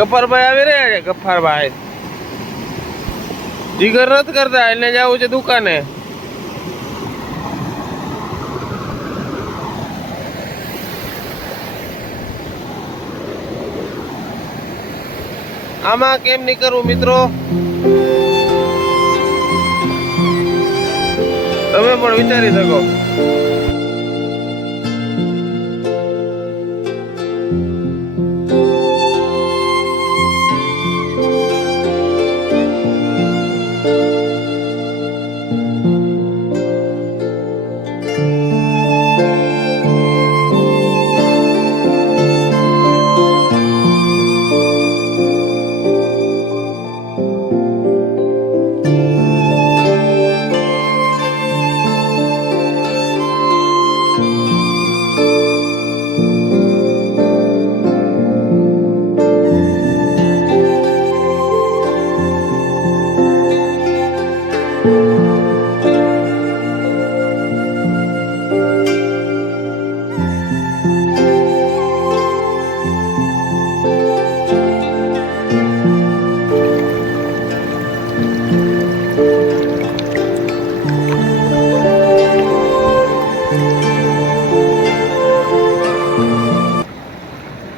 ગફ્ફારભાઈ આવી રહ્યા છે. ગફ્ફારભાઈ જીગર નથી કરતા, એને જવું છે દુકાને. આમાં કેમ નહીં કરવું મિત્રો, તમે પણ વિચારી શકો.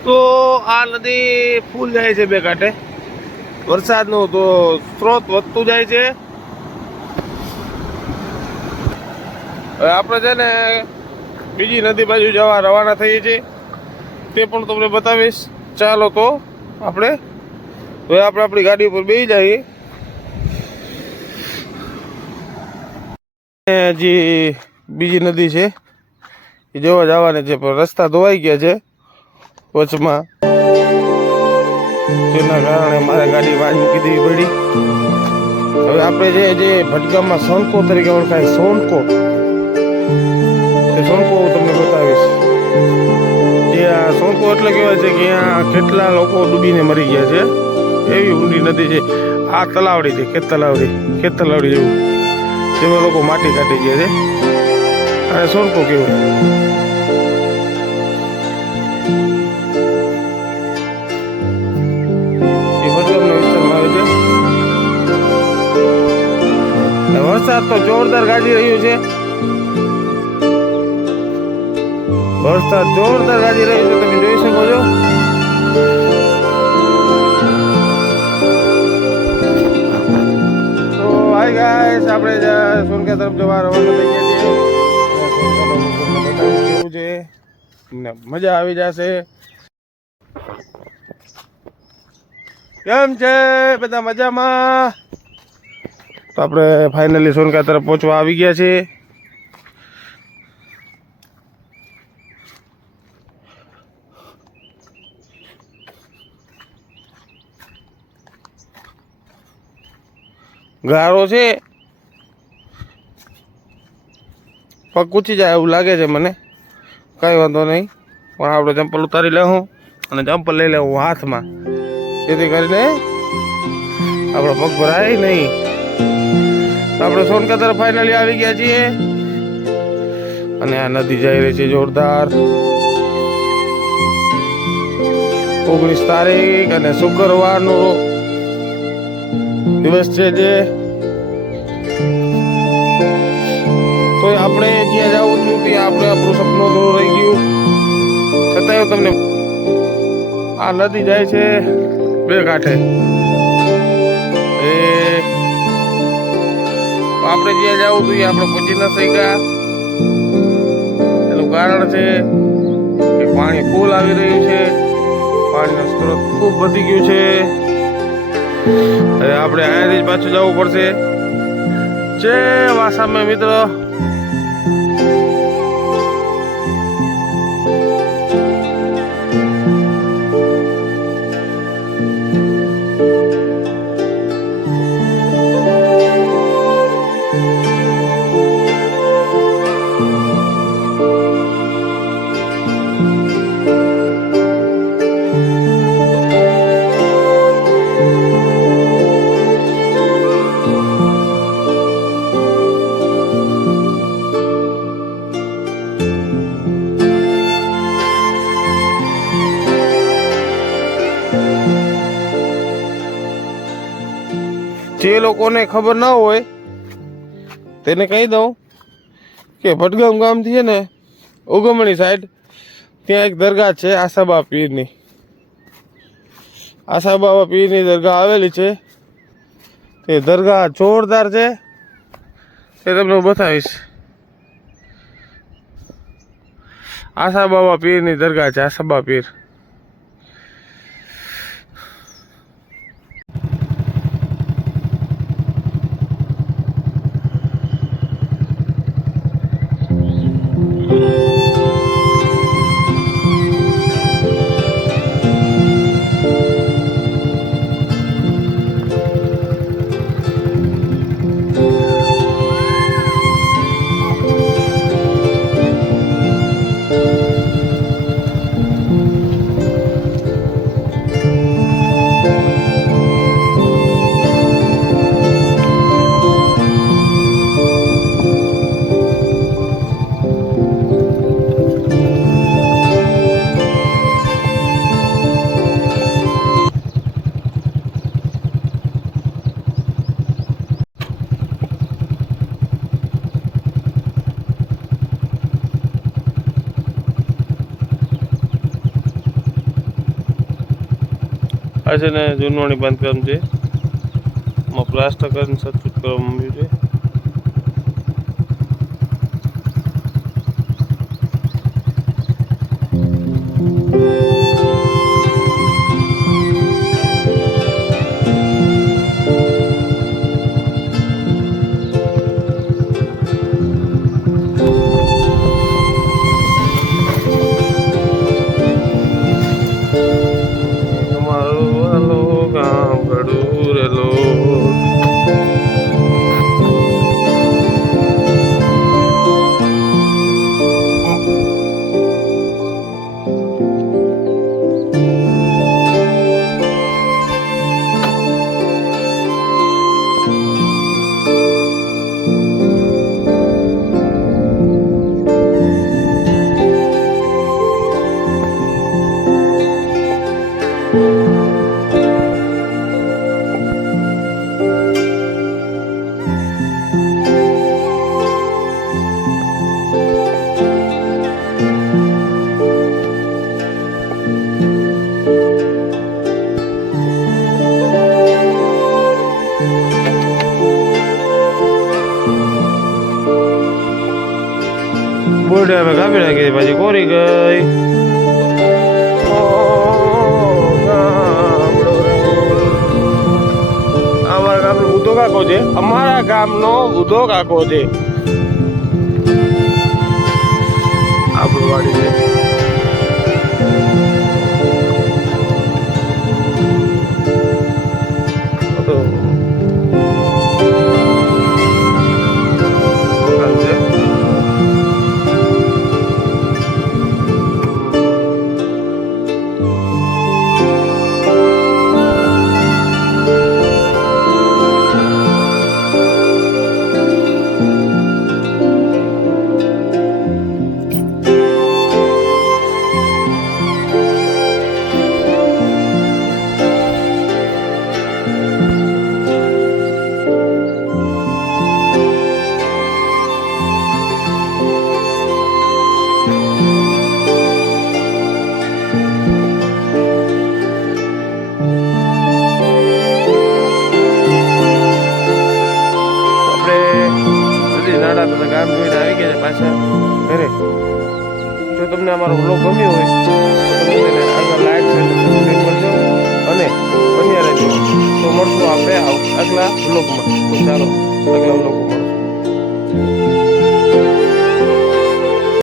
તો આ નદી ફૂલ જાય છે બે કાંઠે. વરસાદનું તો સ્ત્રોત વધતું જાય છે. હવે આપણે છે ને બીજી નદી બાજુ જવા રવાના થઈએ છીએ, તે પણ તમને બતાવીશ. ચાલો તો આપણે હવે આપણી ગાડી ઉપર બેસી જઈએ. જે બીજી નદી છે એ જોવા જવાની છે, પણ રસ્તા ધોવાઈ ગયા છે વચમાં, જેના કારણે મારે ગાડી વાંચ મૂકી દેવી પડી. હવે આપણે જે ભટગામમાં સોનકો તરીકે ઓળખાય, સોનકો, એ સોનકો હું તમને બતાવીશ. એ આ સોનકો એટલે કહેવાય છે કે અહીંયા કેટલા લોકો ડૂબીને મરી ગયા છે, એવી ઊંડી નદી છે. આ તલાવડી છે, ખેત તલાવડી જેવું, જેમાં લોકો માટી કાઢી ગયા છે, અને સોનકો કહેવાય. વરસાદ તો જોરદાર ગાજી રહ્યું છે, વરસાદ જોરદાર ગાજી રહ્યું છે, તમે જોઈ શકો છો. તો હાય ગાઈસ, આપણે સોનકા તરફ જવા રવાના થઈ ગયા છીએ. મજા આવી જશે. કેમ છે બધા, મજામાં? તો આપણે ફાઇનલી સોનકા તરફ પહોંચવા આવી ગયા છે. ગારો છે, પગ કૂચી જાય એવું લાગે છે મને. કઈ વાંધો નહીં, પણ આપણે ચંપલ ઉતારી લેવું અને ચંપલ લઈ લેવું હાથમાં, જેથી કરીને આપણો પગ ભરાય નહીં. આપણે સોનકા તરફ ફાઇનલી આવી ગયા છીએ, અને આ નદી જઈ રહી છે જોરદાર. 19 તારીખ અને શુક્રવારનો દિવસ છે જે, તો આપણે જ્યાં જવું હતું ત્યાં આપણું સપનું થોડું રહી ગયું. છતાંય તમને આ નદી જાય છે બે કાંઠે. આપણે જ્યાં જવું હતું એ આપણે પહોંચી ન શક્યા. એનું કારણ છે કે પાણી ફૂલ આવી રહ્યું છે, પાણીનો સ્ત્રોત ખૂબ વધી ગયું છે. હવે આપણે અહીંયાથી જ પાછું જવું પડશે. જય વાસામે મિત્રો. જે લોકોને ખબર ના હોય તેને કહી દઉં કે ભટગામ ગામથી છે ને ઉગમણી સાઈડ ત્યાં એક દરગાહ છે આશાબા પીરની. આશાબા પીરની દરગાહ આવેલી છે. તે દરગાહ જોરદાર છે, તે તમને હું બતાવીશ. આશાબા પીરની દરગાહ છે, આશાબા પીર. આ છે ને જૂનવાણી બાંધકામ છે, એમાં પ્લાસ્ટર કરીને સચોટ કરવામાં આવ્યું છે. બોર્ડે અમે કાપી નાખી પછી કોરી ગઈ. અમારા ગામનો બુધો કાકો છે, અમારા ગામનો બુધો કાકો છે. આપણું વાડી છે. ગામ જોઈને આવી ગયા છે પાછા ઘરે. જો તમને અમારો વ્લોગ ગમ્યો હોય તો તમે આગળ લાઈક સબસ્ક્રાઈબ કરજો અને બન્યા રહેજો. તો મળશું આપણે આગલા વ્લોગમાં. તો ચાલો આગલા વ્લોગમાં મળશું.